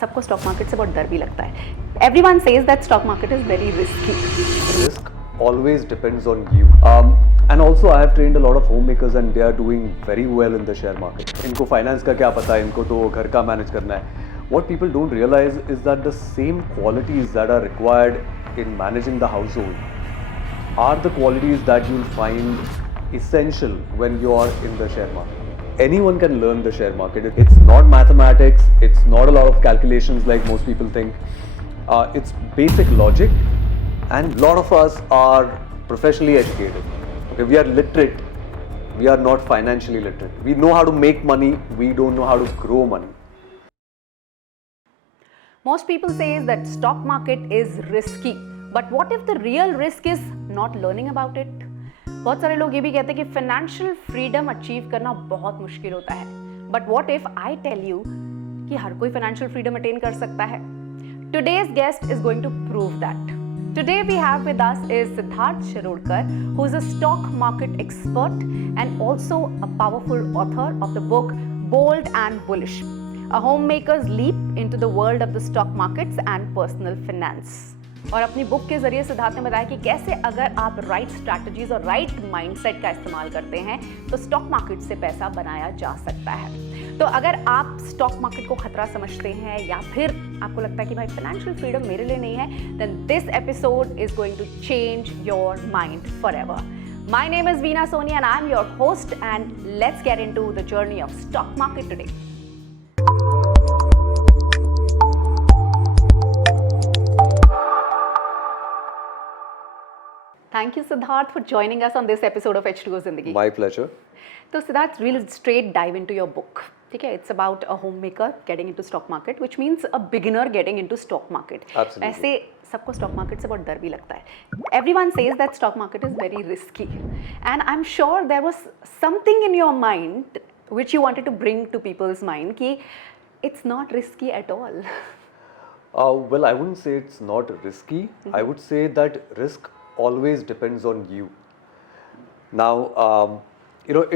सबको stock market से बहुत डर भी लगता है. Everyone says that stock market is very risky. Risk always depends on you. And also I have trained a lot of homemakers and they are doing very well in the share market. इनको finance का क्या पता है, इनको तो घर का manage करना है. What people don't realize is that the same qualities that are required in managing the household are the qualities that you'll find essential when you are in the share market. Anyone can learn the share market. It's not mathematics, it's not a lot of calculations like most people think. It's basic logic, and a lot of us are professionally educated. Okay, we are literate, we are not financially literate. We know how to make money, we don't know how to grow money. Most people say that stock market is risky, but what if the real risk is not learning about it? बहुत सारे लोग ये भी कहते हैं कि financial freedom achieve करना बहुत मुश्किल होता है. But what if I tell you कि हर कोई फाइनेंशियल फ्रीडम अटेन कर सकता है? Today's guest is going to prove that. Today we have with us is Siddharth Shirudkar, who is a stock market expert and also a powerful author of the book Bold and Bullish, a homemaker's leap into the world of the stock markets and personal finance. और अपनी book के जरिए सिद्धार्थ ने बताया कि कैसे अगर आप राइट स्ट्रैटेजीज और राइट माइंडसेट का इस्तेमाल करते हैं तो स्टॉक मार्केट से पैसा बनाया जा सकता है. तो अगर आप स्टॉक मार्केट को खतरा समझते हैं या फिर आपको लगता है कि भाई फाइनेंशियल फ्रीडम मेरे लिए नहीं है, then this episode is going to change your mind forever. My name is Veena Soni and I am your host and let's get into the journey of stock market today. Thank you, Siddharth, for joining us on this episode of H2O Zindagi. My pleasure. So, Siddharth, we'll straight dive into your book. Okay, it's about a homemaker getting into stock market, which means a beginner getting into stock market. Absolutely. ऐसे सबको stock market से बहुत डर भी लगता है. Everyone says that stock market is very risky, and I'm sure there was something in your mind which you wanted to bring to people's mind कि it's not risky at all. Well, I wouldn't say it's not risky. I would say that risk always depends on you. Now,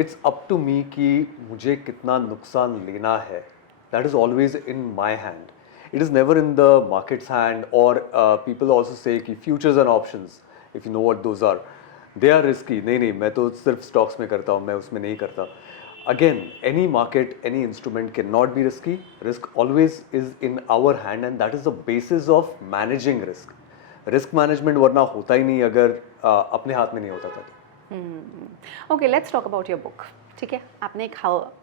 it's up to me कि मुझे कितना नुकसान लेना है. That is always in my hand. It is never in the market's hand. Or people also say कि futures and options, if you know what those are, they are risky. नहीं, मैं तो सिर्फ stocks में करता हूँ, मैं उसमें नहीं करता. Again, any market, any instrument cannot be risky. Risk always is in our hand, and that is the basis of managing risk. Risk management वरना होता ही नहीं अगर अपने हाथ में नहीं होता था. Okay, let's talk about your book. ठीक है, आपने एक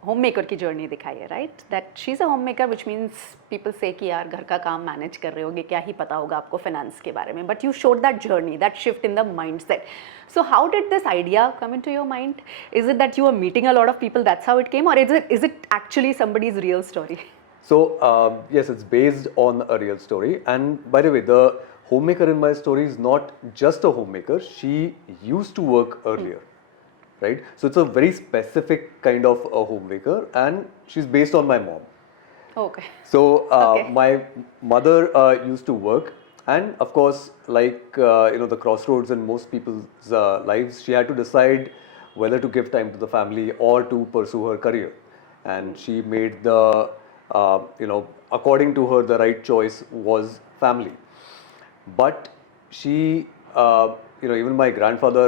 होम मेकर की जर्नी दिखाई है, right? That she is a home maker, which means people से कि यार घर का काम मैनेज कर रहे होगे, क्या ही पता होगा आपको फाइनेंस के बारे में. But you showed that journey, that shift in the mindset. So how did this idea come into your mind? Is it that you are meeting a lot of people, that's how it came, और is it actually somebody's real story? So yes, it's based on a real story. And by the way, the homemaker in my story is not just a homemaker. She used to work earlier, right? So it's a very specific kind of a homemaker, and she's based on my mom. Okay. So Okay. my mother used to work, and of course, like the crossroads in most people's lives, she had to decide whether to give time to the family or to pursue her career, and she made the according to her, the right choice was family. But she, even my grandfather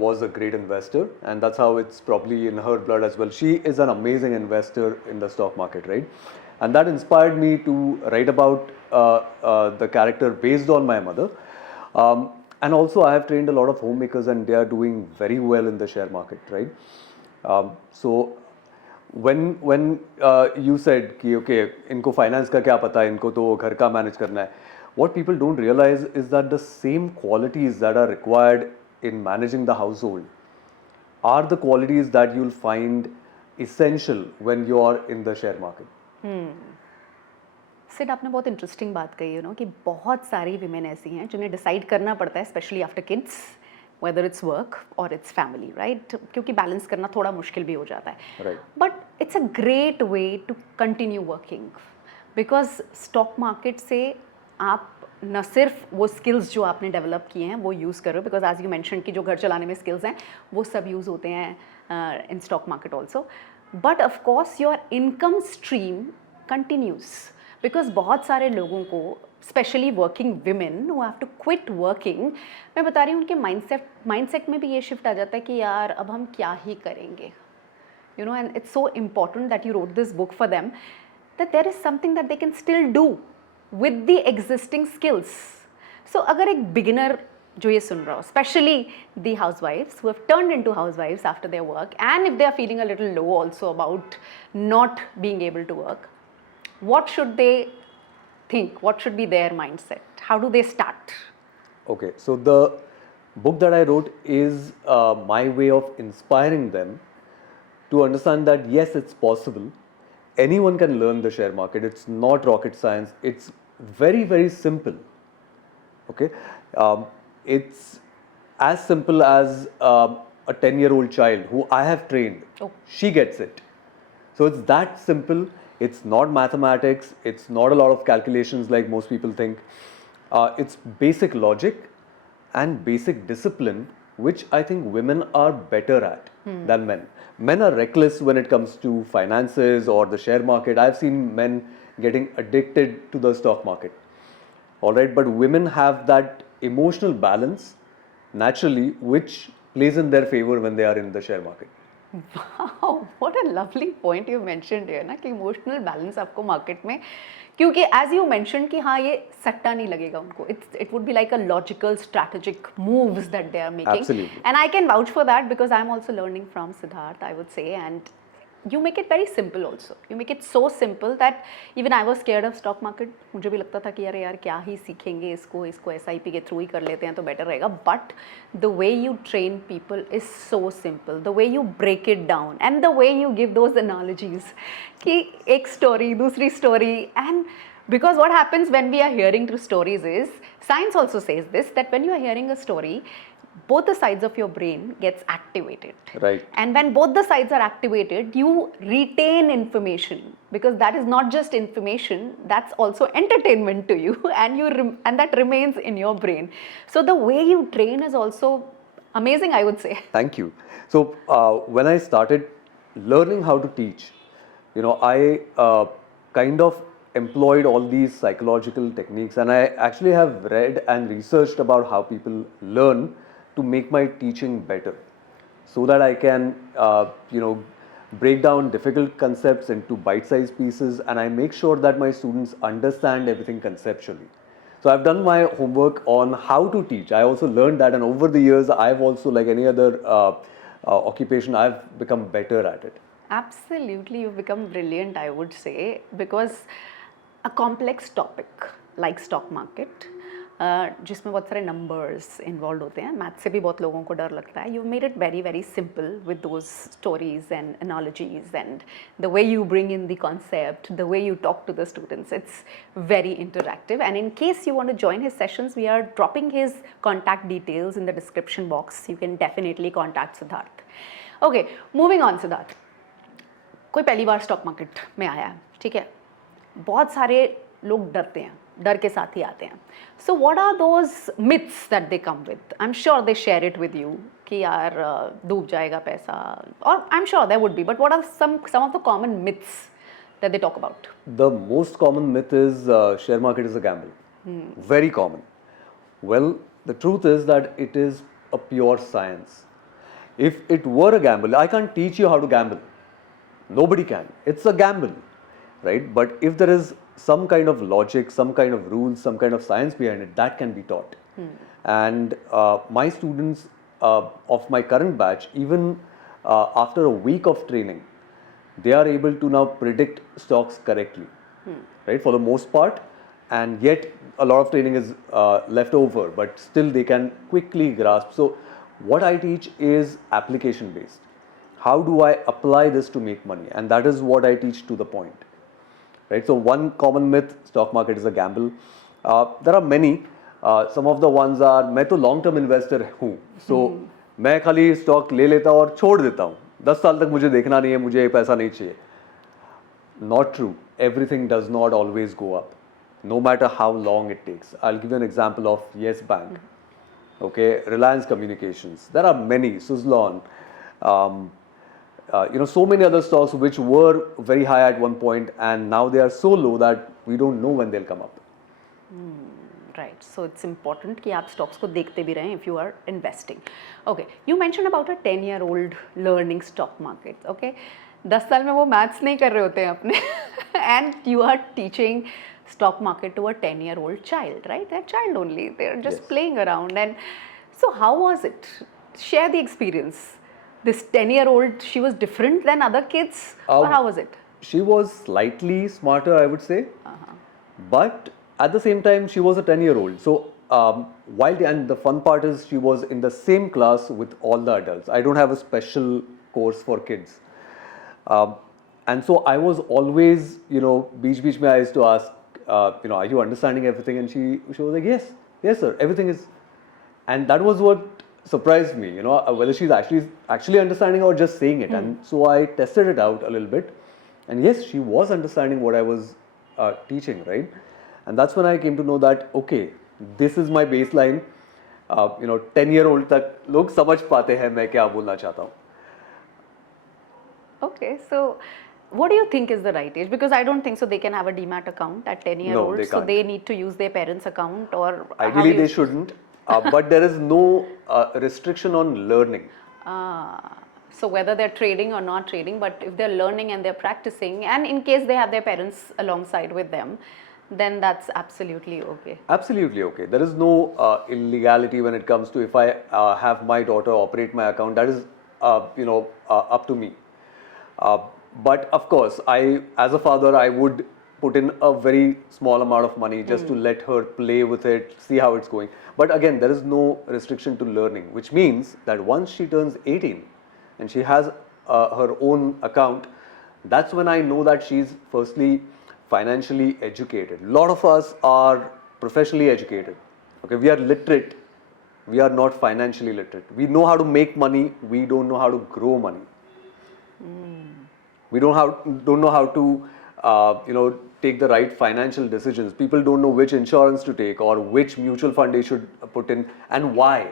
was a great investor, and that's how it's probably in her blood as well. She is an amazing investor in the stock market, right? And that inspired me to write about the character based on my mother. And also, I have trained a lot of homemakers, and they are doing very well in the share market, right? So when you said कि okay, इनको finance का क्या पता है, इनको तो घर का manage करना है. What people don't realize is that the same qualities that are required in managing the household are the qualities that you'll find essential when you are in the share market. Sid, आपने बहुत interesting बात कही कि बहुत सारी women ऐसी हैं जिन्हें डिसाइड करना पड़ता है, specially after kids, whether it's work or it's family, right? क्योंकि बैलेंस करना थोड़ा मुश्किल भी हो जाता है. But it's a great way to continue working, because stock market से आप न सिर्फ वो स्किल्स जो आपने डेवलप किए हैं वो यूज़ कर रहे हो, बिकॉज एज यू मैंशन कि जो घर चलाने में स्किल्स हैं वो सब यूज़ होते हैं in stock market also. But of course your income stream continues, because बहुत सारे लोगों को specially working women who have to quit working, मैं बता रही हूँ उनके माइंडसेट में भी ये शिफ्ट आ जाता है कि यार अब हम क्या ही करेंगे, you know, and it's so important that you wrote this book for them, that there is something that they can still do with the existing skills. So अगर एक beginner जो ये सुन रहा हो, especially the housewives who have turned into housewives after their work, and if they are feeling a little low also about not being able to work, what should they think? What should be their mindset? How do they start? Okay, so the book that I wrote is my way of inspiring them to understand that yes, it's possible. Anyone can learn the share market. It's not rocket science. It's very, very simple. Okay, it's as simple as a 10-year-old child who I have trained. Oh. She gets it. So it's that simple. It's not mathematics. It's not a lot of calculations like most people think. It's basic logic and basic discipline, which I think women are better at than men. Men are reckless when it comes to finances or the share market. I've seen men getting addicted to the stock market. All right, but women have that emotional balance naturally, which plays in their favor when they are in the share market. Wow, what a lovely point you mentioned here ना कि emotional balance आपको market में, क्योंकि as you mention कि हाँ ये सट्टा नहीं लगेगा उनको, it would be like a logical strategic moves that they are making, Absolutely. And I can vouch for that because I am also learning from Siddharth, I would say, and you make it very simple also. You make it so simple that even I was scared of stock market. मुझे भी लगता था कि यार क्या ही सीखेंगे इसको SIP के थ्रू ही कर लेते हैं तो बेटर रहेगा. But the way you train people is so simple. The way you break it down and the way you give those analogies कि एक story दूसरी story, and because what happens when we are hearing through stories is, science also says this, that when you are hearing a story, both the sides of your brain gets activated. Right. And when both the sides are activated, you retain information, because that is not just information, that's also entertainment to you, and that remains in your brain. So the way you train is also amazing, I would say. Thank you. So when I started learning how to teach, I kind of employed all these psychological techniques, and I actually have read and researched about how people learn to make my teaching better, so that I can break down difficult concepts into bite-sized pieces, and I make sure that my students understand everything conceptually. So I've done my homework on how to teach. I also learned that, and over the years I've also, like any other occupation, I've become better at it. Absolutely, you've become brilliant, I would say, because a complex topic like stock market, जिसमें बहुत सारे numbers involve होते हैं, math से भी बहुत लोगों को डर लगता है, you made it very very simple with those stories and analogies and the way you bring in the concept, the way you talk to the students, it's very interactive. And in case you want to join his sessions, we are dropping his contact details in the description box. You can definitely contact Siddharth. Okay, moving on Siddharth. कोई पहली बार stock market में आया है, ठीक है, बहुत सारे लोग डरते हैं, डर के साथ ही आते हैं. So what are those myths that they come with? I am sure they share it with you कि यार डूब जाएगा पैसा, और I am sure there would be, but what are some of the common myths that they talk about? The most common myth is share market is a gamble. Very common. Well, the truth is that it is a pure science. If it were a gamble, I can't teach you how to gamble. Nobody can. It's a gamble, right? But if there is some kind of logic, some kind of rules, some kind of science behind it, that can be taught. And my students of my current batch, even after a week of training, they are able to now predict stocks correctly, right, for the most part. And yet a lot of training is left over, but still they can quickly grasp. So what I teach is application based. How do I apply this to make money? And that is what I teach to the point. Right? So one common myth, stock market is a gamble. There are many. Some of the ones are, मैं तो long term investor हूँ, so मैं खाली stock ले लेता हूँ और छोड़ देता हूँ, 10 साल तक मुझे देखना नहीं है, मुझे पैसा नहीं चाहिए. Not true. Everything does not always go up, no matter how long it takes. I'll give you an example of Yes Bank, okay, Reliance Communications. There are many, Suzlon, so many other stocks which were very high at one point, and now they are so low that we don't know when they'll come up. Right, so it's important कि आप stocks को देखते भी रहें if you are investing. Okay, you mentioned about a 10-year-old learning stock market. Okay, 10 साल में वो maths नहीं कर रहे होते हैं अपने and you are teaching stock market to a 10-year-old child, right? They're child only. They're just Yes. playing around. And so how was it? Share the experience. This 10-year-old, she was different than other kids, or how was it? She was slightly smarter, I would say, but at the same time, she was a 10-year-old. So, and the fun part is she was in the same class with all the adults. I don't have a special course for kids. And so I was always, beach mein I used to ask, are you understanding everything? And she was like, yes, sir, everything is. And that was what surprised me, whether she's actually understanding or just saying it. And so I tested it out a little bit. And yes, she was understanding what I was teaching, right? And that's when I came to know that, okay, this is my baseline. 10-year-old तक लोग समझ पाते हैं मैं क्या बोलना चाहता हूँ. Okay, so what do you think is the right age? Because I don't think so they can have a demat account at 10-year-old. No, they so can't. they need to use their parents' account, or how Ideally, do you- they shouldn't. But there is no restriction on learning. So whether they're trading or not trading, but if they're learning and they're practicing, and in case they have their parents alongside with them, then that's absolutely okay. Absolutely okay. There is no illegality when it comes to if I have my daughter operate my account. That is, up to me. But of course, as a father, I would put in a very small amount of money just to let her play with it, see how it's going. But again, there is no restriction to learning, which means that once she turns 18 and she has her own account, that's when I know that she's firstly financially educated. A lot of us are professionally educated. Okay, we are literate. We are not financially literate. We know how to make money. We don't know how to grow money. We don't know how to take the right financial decisions. People don't know which insurance to take or which mutual fund they should put in and why.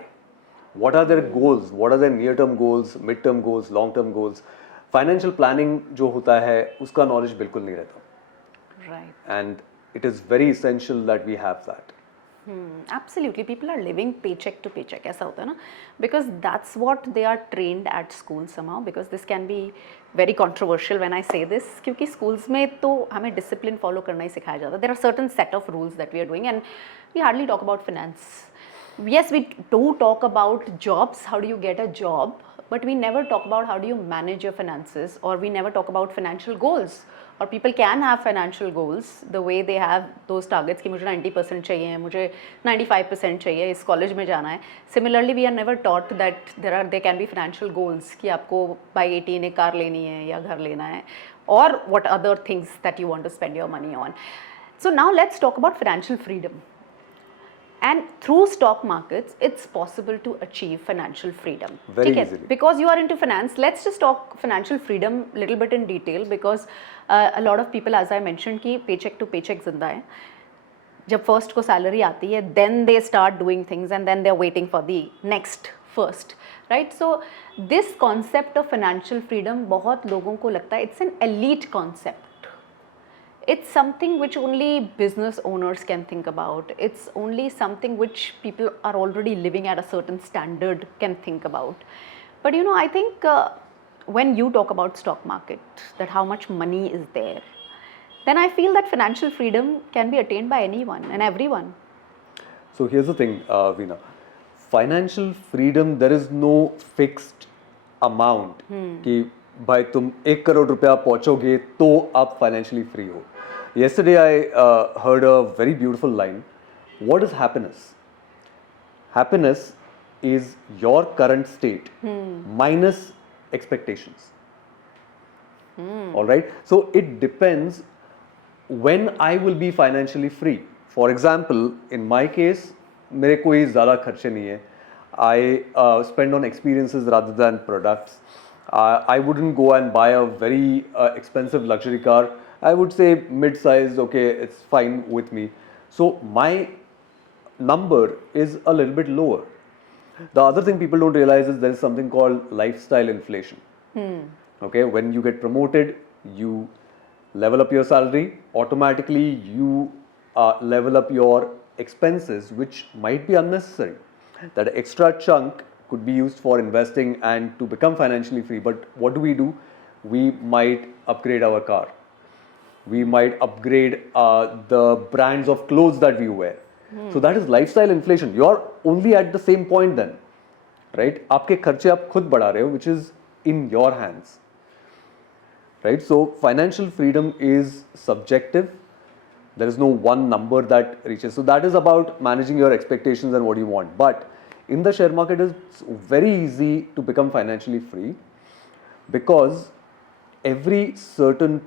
What are their goals? What are their near-term goals, mid-term goals, long-term goals? Financial planning जो होता है उसका knowledge बिल्कुल नहीं रहता. Right. And it is very essential that we have that. Absolutely, people are living paycheck to paycheck. ऐसा होता है ना? Because that's what they are trained at school somehow. Because this can be very controversial when I say this. क्योंकि schools में तो हमें discipline follow करना ही सिखाया जाता है. There are certain set of rules that we are doing, and we hardly talk about finance. Yes, we do talk about jobs. How do you get a job? But we never talk about how do you manage your finances, or we never talk about financial goals. Or people can have financial goals the way they have those targets कि मुझे 90% चाहिए, मुझे 95% चाहिए, इस college में जाना है. Similarly, we are never taught that there can be financial goals कि आपको by 18 एक कार लेनी है या घर लेना है, or what other things that you want to spend your money on. So now let's talk about financial freedom. And through stock markets, it's possible to achieve financial freedom. Very ठीक है? easily. Because you are into finance, let's just talk financial freedom a little bit in detail, because a lot of people, as I mentioned, कि paycheck to paycheck जिंदा है. जब first को salary आती है, then they start doing things, and then they're waiting for the next first, right? So this concept of financial freedom बहुत लोगों को लगता है it's an elite concept. It's something which only business owners can think about. It's only something which people are already living at a certain standard can think about. But I think when you talk about stock market, that how much money is there, then I feel that financial freedom can be attained by anyone and everyone. So here's the thing, Veena. Financial freedom, there is no fixed amount कि भाई तुम 1 करोड़ रुपया पहुंचोगे तो आप financially free हो. Yesterday I heard a very beautiful line. What is happiness? Happiness is your current state minus expectations. All right. So it depends when I will be financially free. For example, in my case, मेरे कोई ज़्यादा खर्चे नहीं है. I spend on experiences rather than products. I wouldn't go and buy a very expensive luxury car. I would say mid-size, okay, it's fine with me. So my number is a little bit lower. The other thing people don't realize is there is something called lifestyle inflation. Okay, when you get promoted, you level up your salary, automatically you level up your expenses, which might be unnecessary. That extra chunk could be used for investing and to become financially free. But what do? We might upgrade our car. We might upgrade the brands of clothes that we wear. So that is lifestyle inflation. You are only at the same point then, right? आपके खर्चे आप खुद बढ़ा रहे हो, which is in your hands, right? So financial freedom is subjective. There is no one number that reaches. So that is about managing your expectations and what you want. But in the share market, it's very easy to become financially free because every certain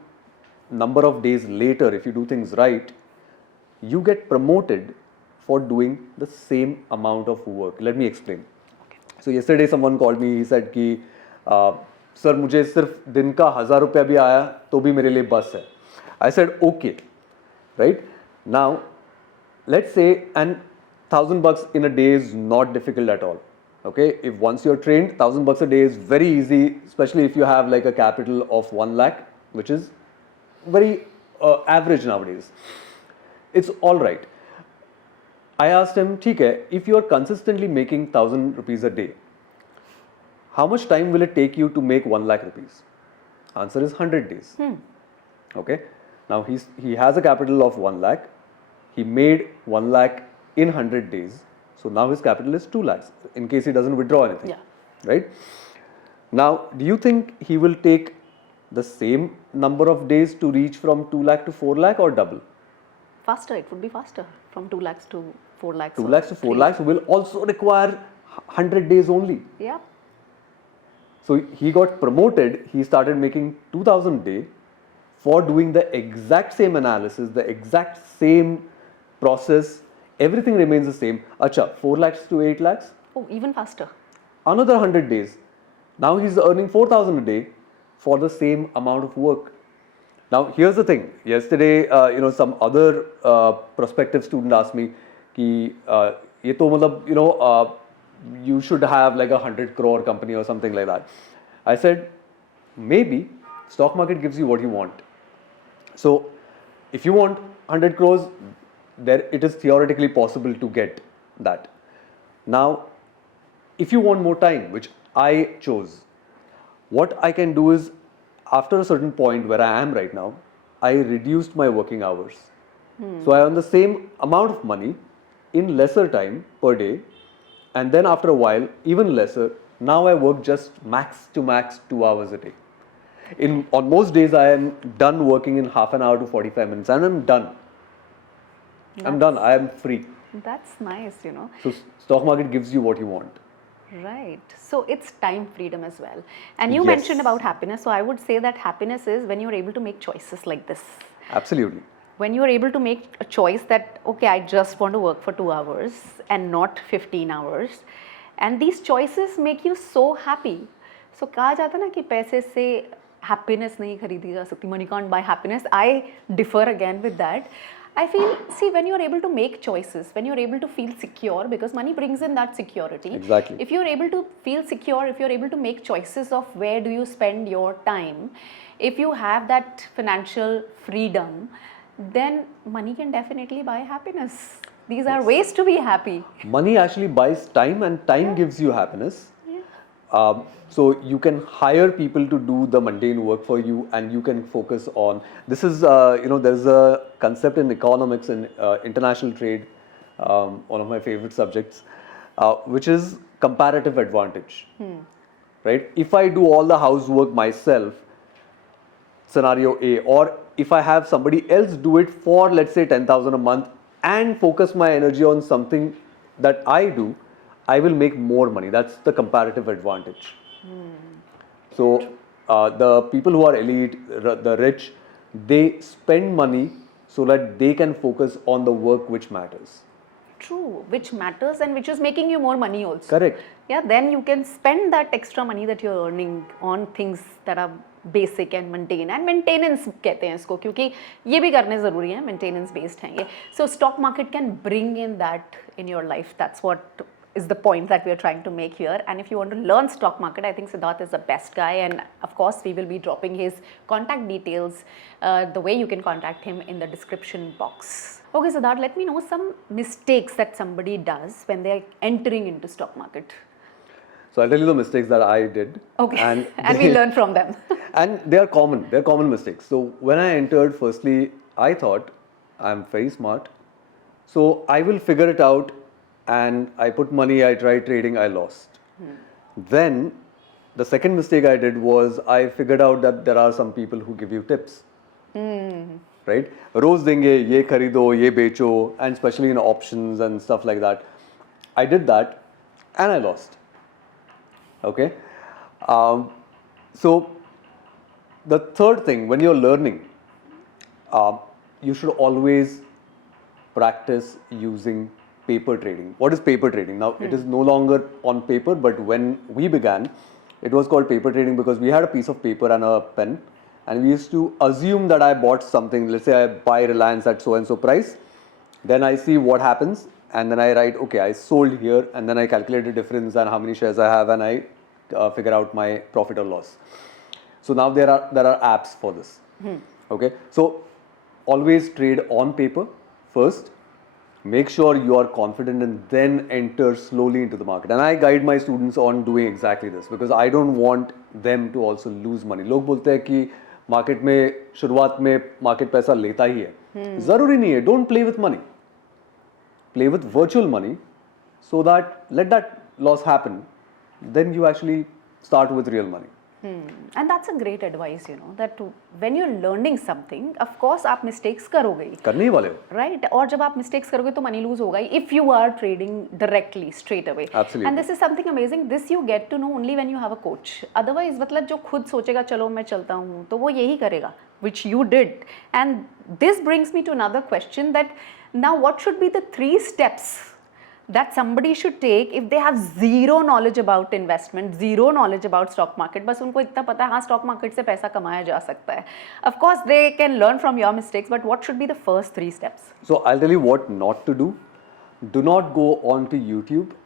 number of days later, if you do things right, you get promoted for doing the same amount of work. Let me explain. So yesterday someone called me, he said कि sir मुझे सिर्फ दिन का 1000 रुपया भी आया तो भी मेरे लिए बस है. I said okay, right? Now let's say and $1000 in a day is not difficult at all. Okay, if once you're trained, $1000 a day is very easy, especially if you have like a capital of 1 lakh, which is very average nowadays. It's all right. I asked him, ठीक है, if you are consistently making 1000 rupees a day, how much time will it take you to make 1 lakh rupees? Answer is 100 days. Okay. Now he has a capital of 1 lakh. He made 1 lakh in 100 days. So now his capital is 2 lakhs in case he doesn't withdraw anything. Yeah. Right. Now, do you think he will take the same number of days to reach from 2 lakh to 4 lakh or double? Faster, it would be faster from 2 lakhs to 4 lakhs. 2 lakhs to 4 lakhs will also require 100 days only. Yeah. So he got promoted, he started making 2000 a day for doing the exact same analysis, the exact same process, everything remains the same. Acha, 4 lakhs to 8 lakhs? Oh, even faster. Another 100 days. Now he's earning 4000 a day for the same amount of work. Now here's the thing. Yesterday, some other prospective student asked me, कि ये तो मतलब you should have like a 100 crore company or something like that. I said, maybe stock market gives you what you want. So if you want 100 crores, there it is theoretically possible to get that. Now, if you want more time, which I chose, what I can do is after a certain point where I am right now, I reduced my working hours. So I earn the same amount of money in lesser time per day, and then after a while, even lesser. Now I work just max to max 2 hours a day. On most days, I am done working in half an hour to 45 minutes, and I'm done. I'm done. I am free. That's nice, So stock market gives you what you want. Right. So it's time freedom as well. And you Yes. mentioned about happiness. So I would say that happiness is when you're able to make choices like this. Absolutely. When you're able to make a choice that, okay, I just want to work for 2 hours and not 15 hours. And these choices make you so happy. So कहा जाता ना कि पैसे से happiness नहीं खरीदी जा सकती. Money can't buy happiness. I differ again with that. I feel, see, when you're able to make choices, when you're able to feel secure, because money brings in that security. Exactly. If you're able to feel secure, if you're able to make choices of where do you spend your time, if you have that financial freedom, then money can definitely buy happiness. These are ways to be happy. Money actually buys time, and time gives you happiness. So you can hire people to do the mundane work for you, and you can focus on this is there's a concept in economics and international trade, one of my favorite subjects, which is comparative advantage. Right? If I do all the housework myself, scenario A, or if I have somebody else do it for, let's say, 10,000 a month and focus my energy on something that I do, I will make more money. That's the comparative advantage. So the people who are elite, the rich, they spend money so that they can focus on the work which matters. True, which matters and which is making you more money also. Correct. Yeah, then you can spend that extra money that you're earning on things that are basic and maintain. And maintenance कहते हैं इसको, क्योंकि ये भी करने ज़रूरी है, maintenance based हैं ये. So stock market can bring in that in your life. That's what is the point that we are trying to make here. And if you want to learn stock market, I think Siddharth is the best guy. And of course, we will be dropping his contact details, the way you can contact him in the description box. Okay, Siddharth, let me know some mistakes that somebody does when they are entering into stock market. So I'll tell you the mistakes that I did. Okay, and we learn from them. And they are common. They're common mistakes. So when I entered, firstly, I thought I'm very smart. So I will figure it out. And I put money, I tried trading, I lost. Then the second mistake I did was I figured out that there are some people who give you tips. Right? Roz denge, ye kharido, ye becho, and especially in options and stuff like that. I did that and I lost. Okay? So the third thing, when you're learning, you should always practice using paper trading. What is paper trading? Now, it is no longer on paper, but when we began, it was called paper trading because we had a piece of paper and a pen, and we used to assume that I bought something. Let's say I buy Reliance at so and so price, then I see what happens, and then I write, okay, I sold here, and then I calculate the difference and how many shares I have, and I figure out my profit or loss. So now there are apps for this. Okay, so always trade on paper first. Make sure you are confident and then enter slowly into the market. And I guide my students on doing exactly this because I don't want them to also lose money. लोग बोलते हैं कि market में शुरुआत में market पैसा लेता ही है. ज़रूरी नहीं है. Don't play with money. Play with virtual money so that let that loss happen. Then you actually start with real money. And that's a great advice, you know, that when you're learning something, of course आप mistakes करोगे ही. करने ही वाले हो. Right? और जब आप mistakes करोगे तो money lose होगा ही if you are trading directly straight away. Absolutely. And this is something amazing. This you get to know only when you have a coach. Otherwise, मतलब जो खुद सोचेगा चलो मैं चलता हूँ तो वो यही करेगा, which you did. And this brings me to another question that now what should be the 3 steps that somebody should take if they have zero knowledge about investment, zero knowledge about stock market, बस उनको इतना पता है हाँ stock market से पैसा कमाया जा सकता है. Of course they can learn from your mistakes, but what should be the first 3 steps? So I'll tell you what not to do. Do not go on to YouTube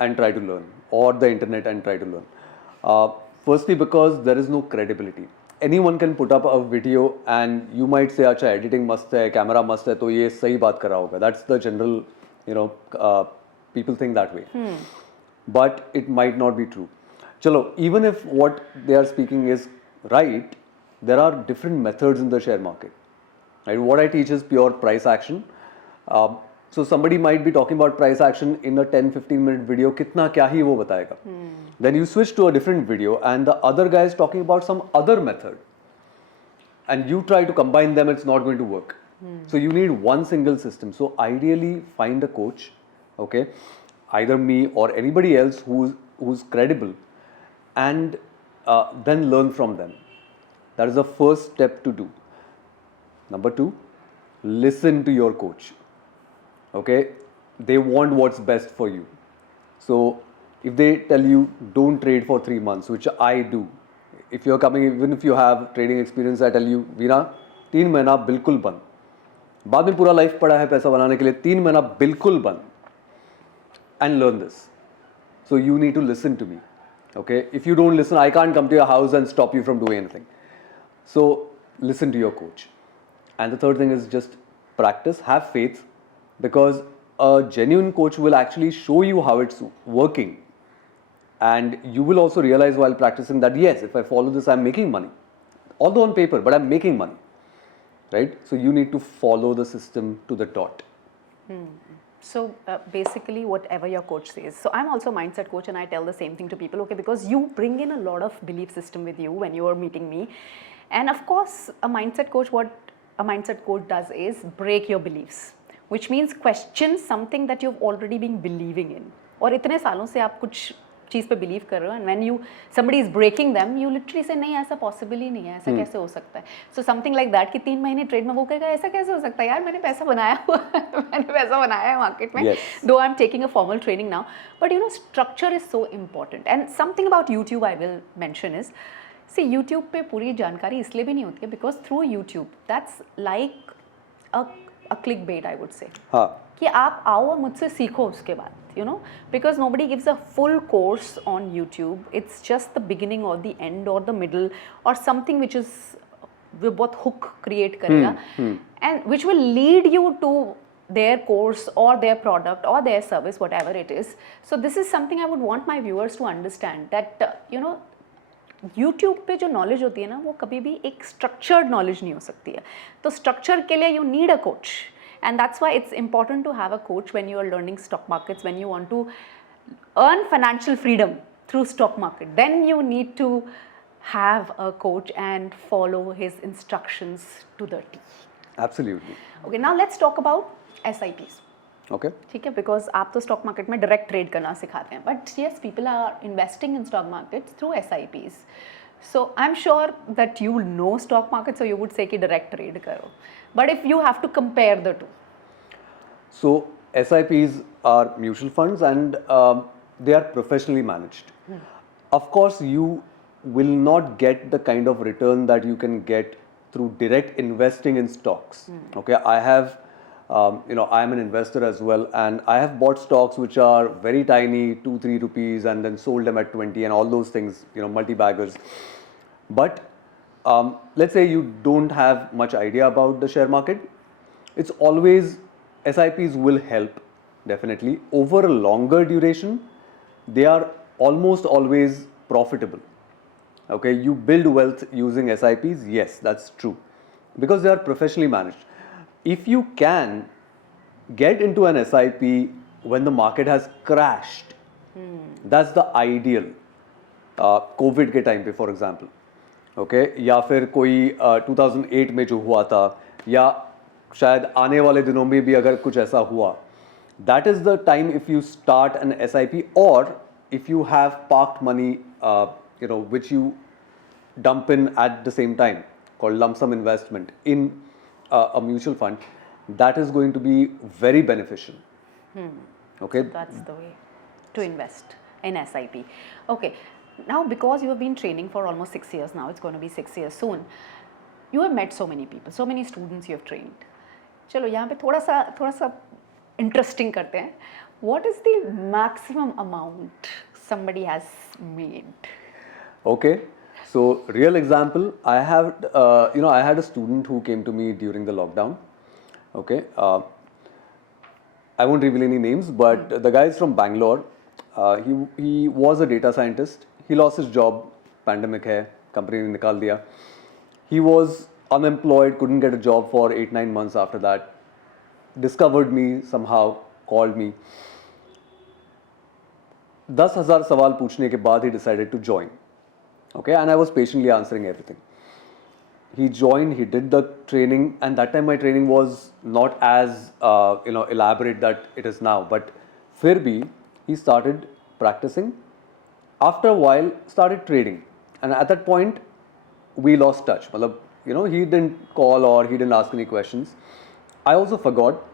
and try to learn, or the internet and try to learn. Firstly, because there is no credibility. Anyone can put up a video and you might say, अच्छा editing मस्त है, camera मस्त है, तो ये सही बात कर रहा होगा. That's the general, you know, people think that way. But it might not be true. Chalo, even if what they are speaking is right, there are different methods in the share market. Right? What I teach is pure price action. So somebody might be talking about price action in a 10-15 minute video, kitna kya hi wo batayega. Then you switch to a different video and the other guy is talking about some other method. And you try to combine them, it's not going to work. So you need one single system. So ideally find a coach, okay, either me or anybody else who's credible, and then learn from them. That is the first step to do. Number 2, listen to your coach. Okay, they want what's best for you. So if they tell you don't trade for 3 months, which I do, if you're coming, even if you have trading experience, I tell you, Veena, 3 महीना बिल्कुल बंद. बाद में पूरा life पड़ा है पैसा बनाने के लिए, 3 महीना बिल्कुल बंद. And learn this. So you need to listen to me. Okay, if you don't listen, I can't come to your house and stop you from doing anything. So listen to your coach. And the third thing is just practice, have faith, because a genuine coach will actually show you how it's working. And you will also realize while practicing that yes, if I follow this, I'm making money. Although on paper, but I'm making money. Right? So you need to follow the system to the dot. So basically whatever your coach says. So I'm also a mindset coach and I tell the same thing to people, okay, because you bring in a lot of belief system with you when you are meeting me. And of course, a mindset coach, what a mindset coach does is break your beliefs, which means question something that you've already been believing in. और इतने सालों से आप कुछ चीज़ पे believe कर रहे हो, and when you somebody is breaking them, you literally say नहीं ऐसा possible ही नहीं है, ऐसा कैसे हो सकता है. So something like that कि 3 महीने ट्रेड में वो कहेगा ऐसा कैसे हो सकता है यार, मैंने पैसा बनाया हुआ मैंने पैसा बनाया है मार्केट में. Though I'm taking a formal training now, but you know structure is so important. And something about YouTube I will mention is, see YouTube पे पूरी जानकारी इसलिए भी नहीं होती है because through YouTube that's like a clickbait I would say. हाँ. कि आप आओ और मुझसे सीखो उसके बाद, because nobody gives a full course on YouTube. It's just the beginning or the end or the middle or something which is वो बहुत hook create करेगा and which will lead you to their course or their product or their service, whatever it is. So this is something I would want my viewers to understand that YouTube पे जो knowledge होती है ना वो कभी भी एक structured knowledge नहीं हो सकती है. तो structure के लिए you need a coach. And that's why it's important to have a coach when you are learning stock markets, when you want to earn financial freedom through stock market. Then you need to have a coach and follow his instructions to the T. Absolutely. Okay, now let's talk about SIPs. Okay. ठीक है, because आप तो stock market में direct trade करना सिखाते हैं, but yes people are investing in stock markets through SIPs. So I am sure that you know stock market, so you would say कि direct trade करो, but if you have to compare the two. So SIPs are mutual funds and they are professionally managed. Of course, you will not get the kind of return that you can get through direct investing in stocks. Okay, I have, I am an investor as well, and I have bought stocks which are very tiny, 2-3 rupees, and then sold them at 20 and all those things, multi-baggers. But let's say you don't have much idea about the share market. It's always SIPs will help definitely over a longer duration. They are almost always profitable. Okay, you build wealth using SIPs. Yes, that's true because they are professionally managed. If you can get into an SIP when the market has crashed, that's the ideal. COVID के time पे for example, okay, या फिर कोई 2008 में जो हुआ था, या शायद आने वाले दिनों में भी अगर कुछ ऐसा हुआ, that is the time if you start an SIP, or if you have parked money, which you dump in at the same time, called lump sum investment in a mutual fund, that is going to be very beneficial. Okay. So that's the way to invest in SIP. Okay. Now, because you have been training for almost 6 years now, it's going to be 6 years soon. You have met so many people, so many students you have trained. चलो यहाँ पे थोड़ा सा interesting करते हैं. What is the maximum amount somebody has made? Okay. So real example, I had a student who came to me during the lockdown. Okay. I won't reveal any names, but the guy is from Bangalore. He was a data scientist. He lost his job. Pandemic है, company ने निकाल दिया. He was unemployed, couldn't get a job for 8-9 months after that. Discovered me somehow, called me. 10,000 सवाल पूछने के बाद he decided to join. Okay, and I was patiently answering everything. He joined, he did the training, and that time my training was not as elaborate that it is now. But फिर भी he started practicing. After a while, started trading, and at that point, we lost touch. मतलब, he didn't call or he didn't ask any questions. I also forgot.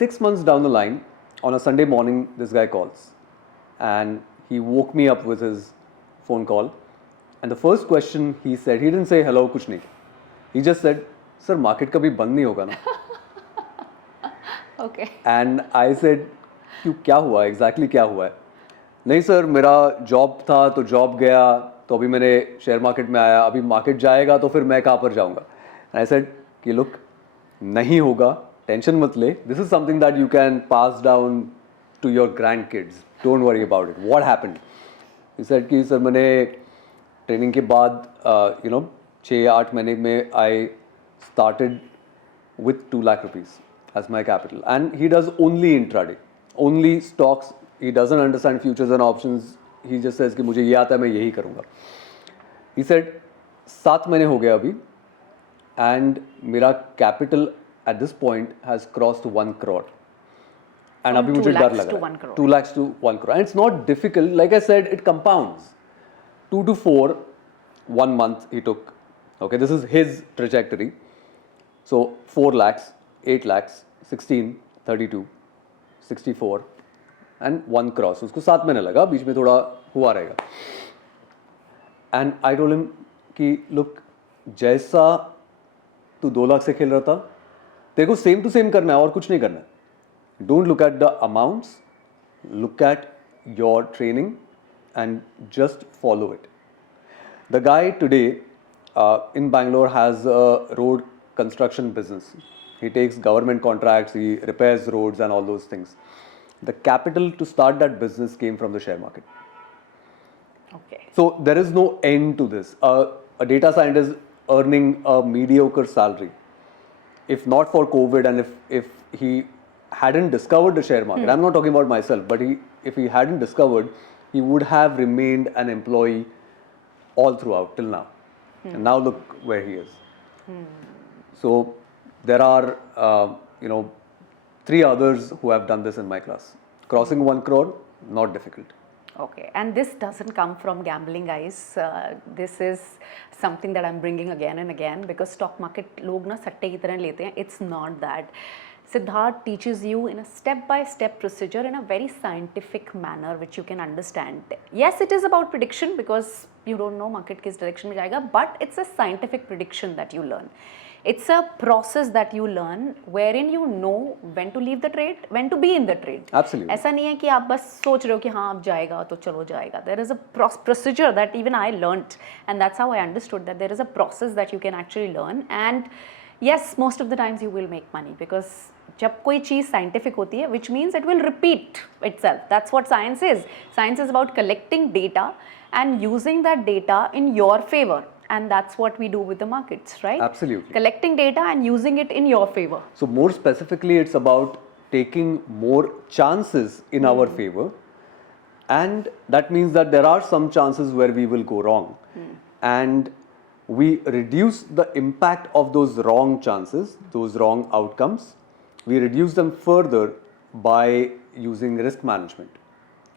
6 months down the line, on a Sunday morning, this guy calls, and he woke me up with his phone call. And the first question he said, he didn't say hello, कुछ नहीं. He just said, "Sir, market कभी बंद नहीं होगा ना?" Okay. And I said, क्यों, क्या हुआ? Exactly क्या हुआ है? नहीं सर, मेरा जॉब था तो जॉब गया, तो अभी मैंने शेयर मार्केट में आया, अभी मार्केट जाएगा तो फिर मैं कहाँ पर जाऊँगा? आई सेड कि लुक, नहीं होगा, टेंशन मत ले, this is something that you can pass down to your grand kids, don't worry about it. What happened? He said कि सर मैंने ट्रेनिंग के बाद 6-8 महीने में I started with 2 lakh rupees as my capital, and he does only intraday, only stocks. He doesn't understand futures and options. He just says कि मुझे ये आता है, मैं यही करूँगा. He said 7 महीने हो गए अभी, and मेरा capital at this point has crossed 1 crore. And अभी मुझे डर लग रहा है. 2 lakhs to 1 crore, and it's not difficult. Like I said, it compounds. 2 to 4, 1 month he took. Okay, this is his trajectory. So 4 lakhs, 8 lakhs, 16, 32, 64 and 1 crore. So उसको 7 महीने लगा, बीच में थोड़ा हुआ रहेगा. And I told him कि look, जैसा तू 2 लाख से खेल रहा था, तेरे को सेम टू सेम करना है और कुछ नहीं करना है. Don't look at the amounts, look at your training and just follow it. The guy today in Bangalore has a road construction business. He takes government contracts, he repairs roads and all those things. The capital to start that business came from the share market. Okay. So there is no end to this. A data scientist earning a mediocre salary, if not for COVID and if he hadn't discovered the share market, I'm not talking about myself, but if he hadn't discovered, he would have remained an employee all throughout till now. And now look where he is. So there are, 3 others who have done this in my class. Crossing 1 crore, not difficult. Okay, and this doesn't come from gambling, guys. This is something that I'm bringing again and again because stock market लोग ना सट्टे की तरह लेते हैं. It's not that. Siddharth teaches you in a step-by-step procedure in a very scientific manner which you can understand. Yes, it is about prediction because you don't know market किस direction में जाएगा, but it's a scientific prediction that you learn. It's a process that you learn wherein you know when to leave the trade, when to be in the trade. Absolutely. ऐसा नहीं है कि आप बस सोच रहे हो कि हाँ अब जाएगा तो चलो जाएगा. There is a procedure that even I learnt, and that's how I understood that there is a process that you can actually learn. And yes, most of the times you will make money because जब कोई चीज़ scientific होती है, which means it will repeat itself. That's what science is. Science is about collecting data and using that data in your favor. And that's what we do with the markets, right? Absolutely. Collecting data and using it in your favor. So more specifically, it's about taking more chances in our favor. And that means that there are some chances where we will go wrong. And we reduce the impact of those wrong chances, those wrong outcomes. We reduce them further by using risk management,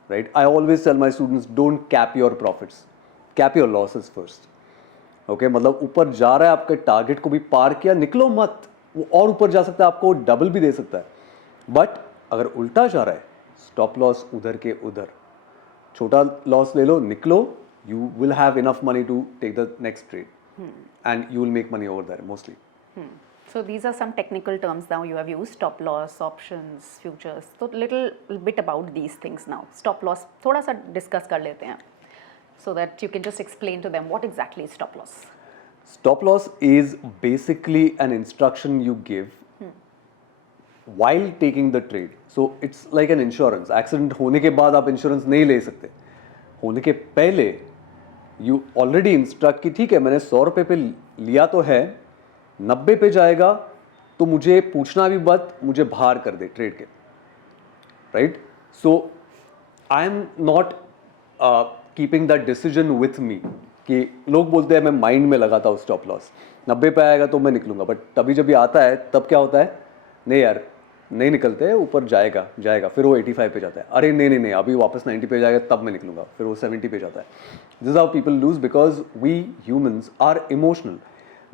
right? I always tell my students, don't cap your profits, cap your losses first. Okay, मतलब ऊपर जा रहा है आपके target को भी पार किया, निकलो मत, वो और ऊपर जा सकता है, आपको डबल भी दे सकता है. बट अगर उल्टा जा रहा है, स्टॉप लॉस उधर के उधर, छोटा लॉस ले लो, निकलो, you will have enough money to take the next trade. And you will make money over there mostly. So these are some technical terms now you have used, stop loss, options, futures. So little bit about these things now. Stop loss थोड़ा सा discuss कर लेते हैं so that you can just explain to them what exactly is stop loss. Stop loss is basically an instruction you give while taking the trade. So it's like an insurance. Accident होने के बाद आप insurance नहीं ले सकते. होने के पहले you already instruct कि ठीक है मैंने 100 रुपए पे लिया तो है, 90 पे जाएगा तो मुझे पूछना भी मत, मुझे बाहर कर दे ट्रेड के, right? So I am not keeping that decision with me कि लोग बोलते हैं मैं माइंड में लगाता हूँ स्टॉप लॉस, 90 पे आएगा तो मैं निकलूंगा, बट तभी जब ये आता है तब क्या होता है, नहीं यार नहीं निकलते, ऊपर जाएगा जाएगा, फिर वो 85 पे जाता है, अरे नहीं अभी वापस 90 पे जाएगा तब मैं निकलूंगा, फिर वो 70 पे जाता है. This is how people lose because we humans are emotional.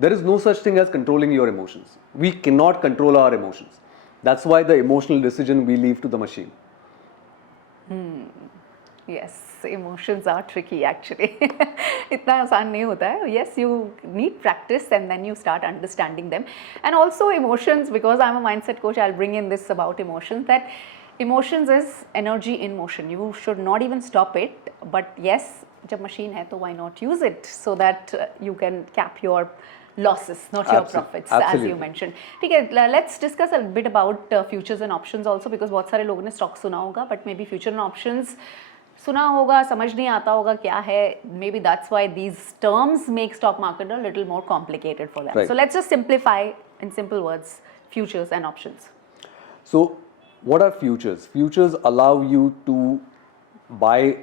There is no such thing as controlling your emotions. We cannot control our emotions. That's why the emotional decision we leave to the machine. Yes, emotions are tricky actually. इतना आसान नहीं होता है. Yes, you need practice and then you start understanding them. And also emotions, because I'm a mindset coach, I'll bring in this about emotions, that emotions is energy in motion. You should not even stop it. But yes, जब machine है तो why not use it so that you can cap your losses, not your profits, as you mentioned. ठीक है, let's discuss a bit about futures and options also, because बहुत सारे लोगों ने stock सुना होगा, but maybe future and options सुना होगा, समझ नहीं आता होगा क्या है. Maybe that's why these terms make stock market a little more complicated for them. Right. So let's just simplify in simple words futures and options. So what are futures? Futures allow you to buy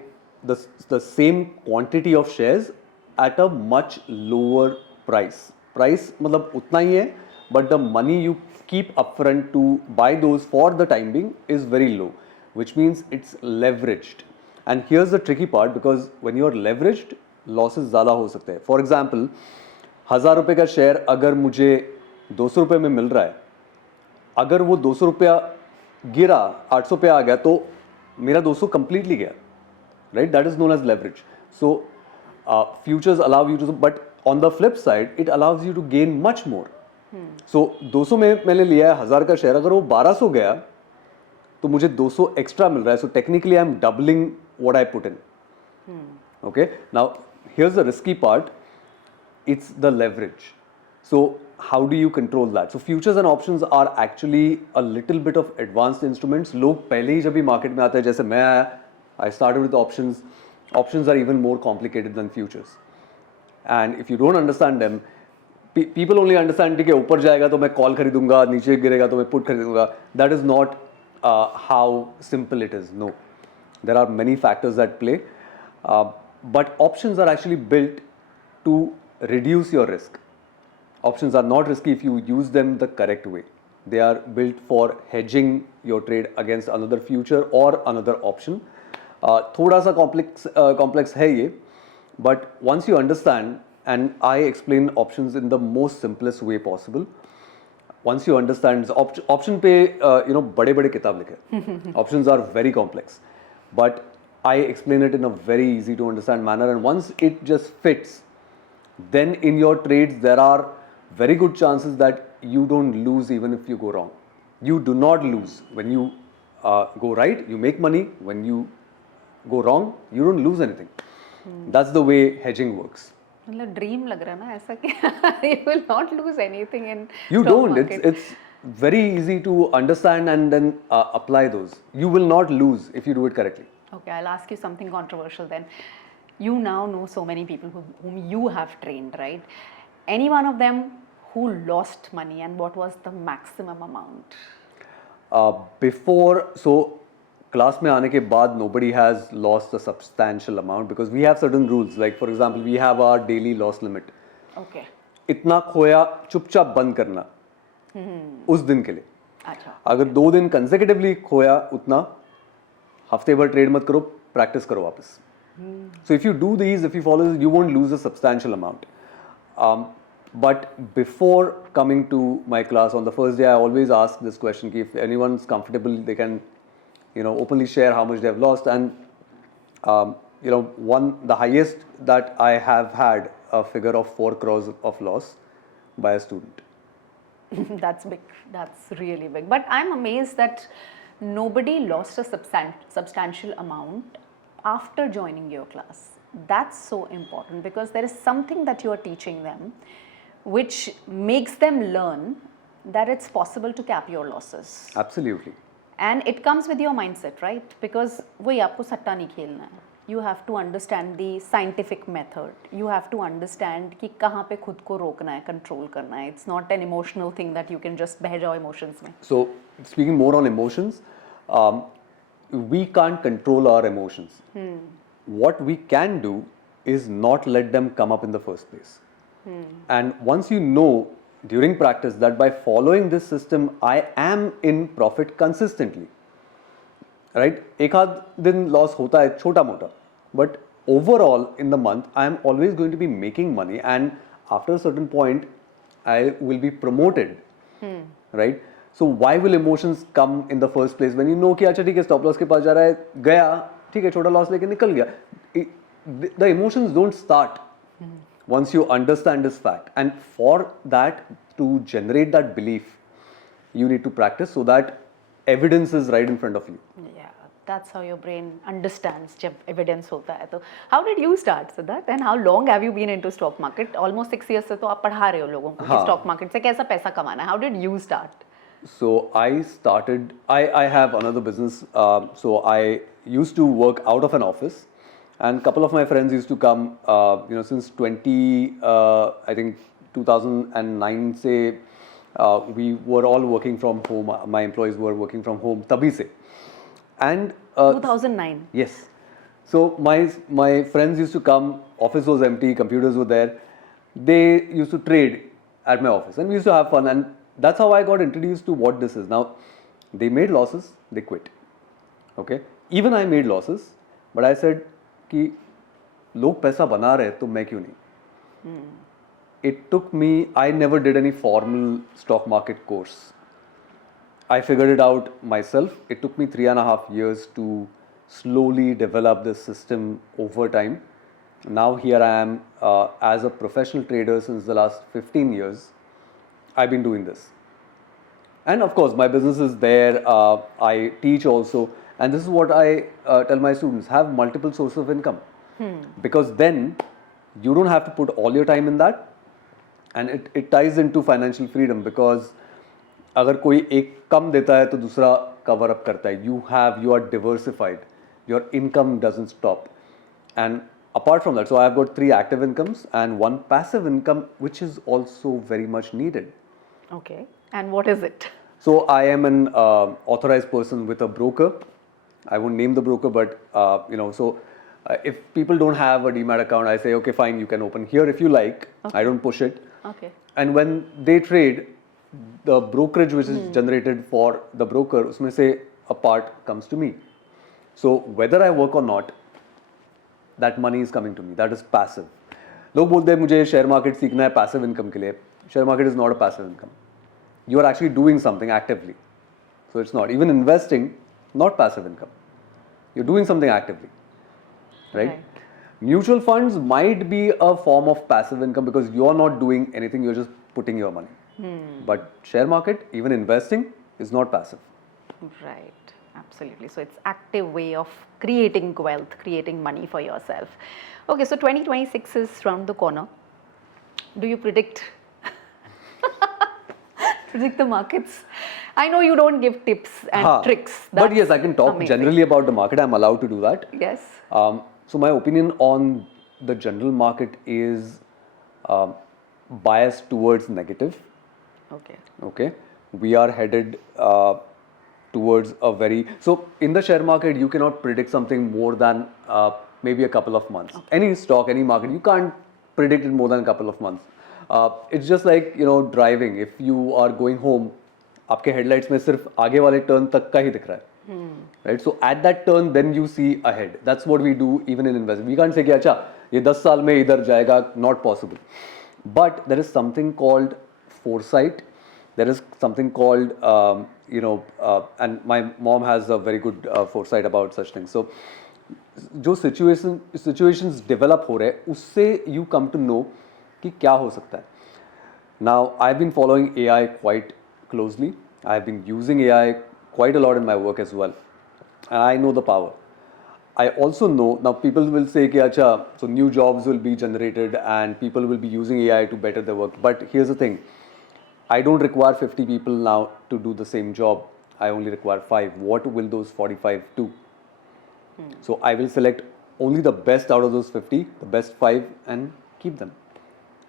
the same quantity of shares at a much lower price. Price मतलब उतना ही है, but the money you keep upfront to buy those for the time being is very low, which means it's leveraged. And here's the tricky part, because when you are leveraged, losses ज़्यादा हो सकते हैं. For example, 1000 रुपये का share अगर मुझे 200 रुपये में मिल रहा है, अगर वो 200 रुपया गिरा 800 पे आ गया तो मेरा 200 completely गया, right? That is known as leverage. So futures allow you to, but on the flip side, it allows you to gain much more. So 200 में मैंने लिया है 1000 का शेयर, अगर वो 1200 गया तो मुझे 200 एक्स्ट्रा मिल रहा है, so technically I'm doubling what I put in. Okay, now here's the risky part. It's the leverage. So how do you control that? So futures and options are actually a little bit of advanced instruments. लोग पहले ही जब भी market में आते हैं, जैसे मैं आया, I started with options. Options are even more complicated than futures. And if you don't understand them, people only understand ठीक है ऊपर जाएगा तो मैं कॉल खरीदूंगा, नीचे गिरेगा तो मैं put खरीदूंगा. That is not how simple it is. No, there are many factors that play. But options are actually built to reduce your risk. Options are not risky if you use them the correct way. They are built for hedging your trade against another future or another option. थोड़ा सा complex है ये, but once you understand, and I explain options in the most simplest way possible. Once you understand option पे बड़े बड़े किताब लिखे. Options are very complex, but I explain it in a very easy to understand manner, and once it just fits, then in your trades there are very good chances that you don't lose even if you go wrong. You do not lose when you go right. You make money. When you go wrong, you don't lose anything. That's the way hedging works. मतलब dream लग रहा है ना ऐसा कि you will not lose anything in You stock don't. market. It's very easy to understand and then apply those. You will not lose if you do it correctly. Okay, I'll ask you something controversial then. You now know so many people whom you have trained, right? Any one of them who lost money, and what was the maximum amount? Before, so class में आने के बाद nobody has lost a substantial amount because we have certain rules. Like for example, we have our daily loss limit. Okay. इतना खोया चुपचाप बंद करना उस दिन के लिए. अच्छा. अगर 2 दिन consecutively खोया उतना हफ्ते भर ट्रेड मत करो, प्रैक्टिस करो वापस. So if you do these, if you follow this, you won't lose a substantial amount. But before coming to my class on the first day, I always ask this question: if anyone's comfortable, they can, openly share how much they have lost. And the highest that I have had a figure of 4 crores of loss by a student. That's big. That's really big. But I'm amazed that nobody lost a substantial amount after joining your class. That's so important because there is something that you are teaching them which makes them learn that it's possible to cap your losses. Absolutely. And it comes with your mindset, right? Because वही आपको सट्टा नहीं खेलना है. You have to understand the scientific method. You have to understand कि कहाँ पे खुद को रोकना है, control करना है. It's not an emotional thing that you can just बह जाओ emotions में. So speaking more on emotions, we can't control our emotions. What we can do is not let them come up in the first place. And once you know during practice that by following this system, I am in profit consistently, right? एक आध दिन loss होता है छोटा मोटा, but overall in the month I am always going to be making money, and after a certain point I will be promoted, right? So why will emotions come in the first place when you know कि अच्छा ठीक है stop loss के पास जा रहा है, गया ठीक है छोटा loss लेके निकल गया. The emotions don't start once you understand this fact, and for that to generate that belief you need to practice so that evidence is right in front of you. Yeah, that's how your brain understands जब evidence होता है. तो how did you start, Siddharth? And how long have you been into stock market? Almost 6 years से तो आप पढ़ा रहे हो लोगों को कि stock market से कैसा पैसा कमाना है. How did you start? So I have another business. So I used to work out of an office, and a couple of my friends used to come, since 20 I think 2009 से we were all working from home. My employees were working from home तभी से. And 2009. yes. So my friends used to come. Office was empty. Computers were there. They used to trade at my office, and we used to have fun. And that's how I got introduced to what this is. Now, they made losses. They quit. Okay. Even I made losses, but I said कि लोग पैसा बना रहे तो मैं क्यों नहीं. It took me. I never did any formal stock market course. I figured it out myself. It took me 3.5 years to slowly develop this system over time. Now here I am as a professional trader since the last 15 years. I've been doing this. And of course, my business is there. I teach also, and this is what I tell my students: have multiple sources of income, because then you don't have to put all your time in that, and it ties into financial freedom. Because अगर कोई एक कम देता है तो दूसरा cover up करता है. You are diversified. Your income doesn't stop. And apart from that, so I've got 3 active incomes and 1 passive income, which is also very much needed. Okay. And what is it? So I am an authorized person with a broker. I won't name the broker, but if people don't have a Demat account, I say, okay, fine, you can open here if you like. Okay. I don't push it. Okay. And when they trade, the brokerage which is generated for the broker, उसमें से a part comes to me. So whether I work or not, that money is coming to me. That is passive. लोग बोलते हैं मुझे share market सीखना है passive income के लिए. Share market is not a passive income. You are actually doing something actively. So it's not. Even investing, not passive income. You're doing something actively. Right? Mutual funds might be a form of passive income because you're not doing anything, you're just putting your money. But share market, even investing, is not passive. Right, absolutely. So it's active way of creating wealth, creating money for yourself. Okay, so 2026 is round the corner. Do you predict the markets? I know you don't give tips and tricks. But yes, I can talk amazing. generally about the market. I'm allowed to do that. Yes. So my opinion on the general market is biased towards negative. Okay. Okay, we are headed towards a very, so in the share market you cannot predict something more than maybe a couple of months. Okay. Any stock, any market, you can't predict it more than a couple of months. It's just like driving. If you are going home, आपके headlights में सिर्फ आगे वाले turn तक का ही दिख रहा है, right? So at that turn, then you see ahead. That's what we do even in investing. We can't say कि अच्छा ये 10 साल में इधर जाएगा, not possible. But there is something called foresight. There is something called, and my mom has a very good foresight about such things. So, जो situations develop हो रहे हैं, उससे you come to know कि क्या हो सकता है. Now, I've been following AI quite closely. I've been using AI quite a lot in my work as well, and I know the power. I also know, now people will say कि अच्छा, so new jobs will be generated and people will be using AI to better their work. But here's the thing, I don't require 50 people now to do the same job. I only require 5. What will those 45 do? So I will select only the best out of those 50, the best 5, and keep them.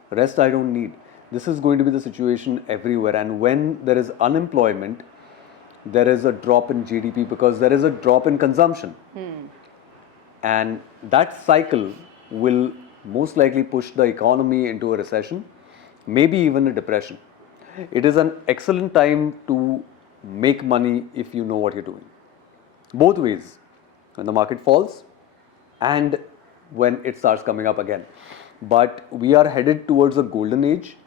Rest I don't need. This is going to be the situation everywhere. And when there is unemployment, there is a drop in GDP because there is a drop in consumption. And that cycle will most likely push the economy into a recession, maybe even a depression. It is an excellent time to make money if you know what you're doing. Both ways, when the market falls and when it starts coming up again. But we are headed towards a golden age,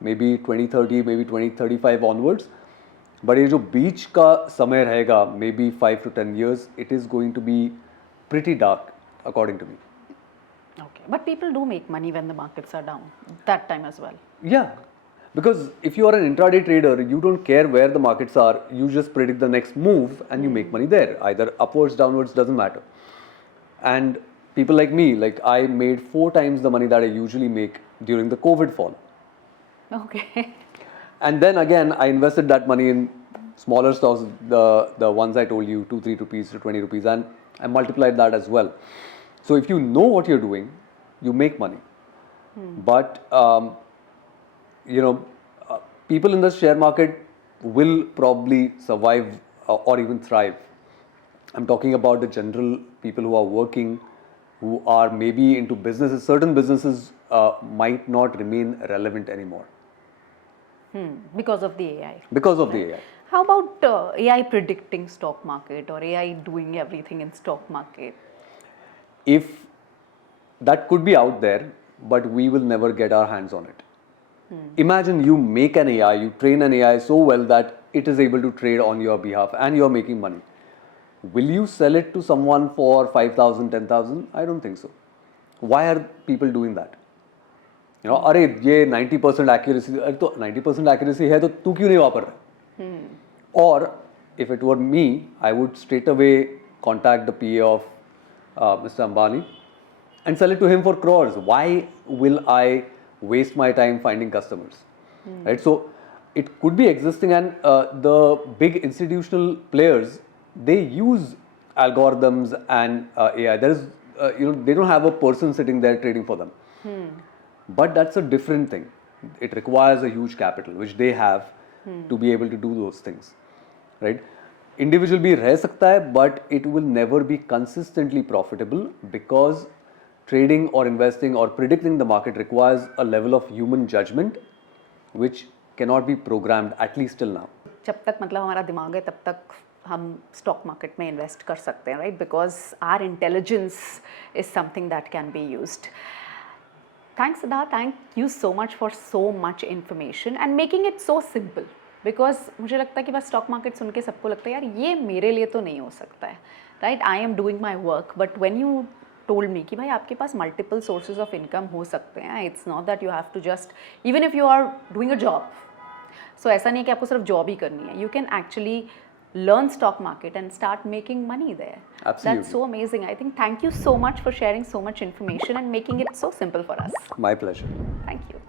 maybe 2030, maybe 2035 onwards. But ये जो बीच का समय रहेगा, maybe 5 to 10 years, it is going to be pretty dark, according to me. Okay, but people do make money when the markets are down, that time as well. Yeah, because if you are an intraday trader, you don't care where the markets are, you just predict the next move and you make money there, either upwards, downwards, doesn't matter. And people like me, like I made 4 times the money that I usually make during the COVID fall. Okay. And then again, I invested that money in smaller stocks, the ones I told you, 2-3 rupees to 20 rupees, and I multiplied that as well. So if you know what you're doing, you make money. But people in the share market will probably survive or even thrive. I'm talking about the general people who are working, who are maybe into businesses. Certain businesses might not remain relevant anymore. Because of the AI. Because of the AI. How about AI predicting stock market or AI doing everything in stock market? If that could be out there, but we will never get our hands on it. Imagine you make an AI, you train an AI so well that it is able to trade on your behalf and you're making money. Will you sell it to someone for 5,000, 10,000? I don't think so. Why are people doing that? अरे ये 90% accuracy, अरे तो 90% accuracy है तो तू क्यों नहीं वापर रहा? Or if it were me, I would straight away contact the PA of Mr. Ambani and sell it to him for crores. Why will I waste my time finding customers? Right? So it could be existing, and the big institutional players, they use algorithms and AI. There is, they don't have a person sitting there trading for them. But that's a different thing. It requires a huge capital, which they have to be able to do those things, right? Individual भी रह सकता है, but it will never be consistently profitable because trading or investing or predicting the market requires a level of human judgment, which cannot be programmed, at least till now. जब तक मतलब हमारा दिमाग है तब तक हम स्टॉक मार्केट में इन्वेस्ट कर सकते हैं, right? Because our intelligence is something that can be used. Thanks, Siddharth. Thank you so much for so much information and making it so simple. Because मुझे लगता है कि बस स्टॉक मार्केट सुन के सबको लगता है यार ये मेरे लिए तो नहीं हो सकता है, right? I am doing my work, but when you told me कि भाई आपके पास मल्टीपल सोर्सेज ऑफ इनकम हो सकते हैं, it's not that you have to just, even if you are doing a job, so ऐसा नहीं है कि आपको सिर्फ जॉब ही करनी है. You can actually learn stock market and start making money there. Absolutely. That's so amazing. I think thank you so much for sharing so much information and making it so simple for us. My pleasure. Thank you.